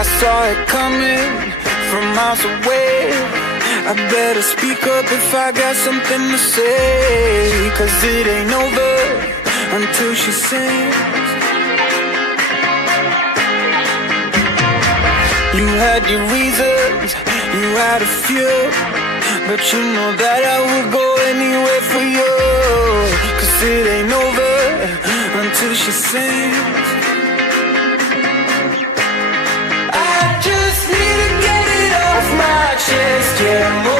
I saw it coming from miles away. I better speak up if I got something to say, 'cause it ain't over until she sings. You had your reasons, you had a few, but you know that I would go anywhere for you. 'Cause it ain't over until she sings. I just need to get it off my chest, yeah.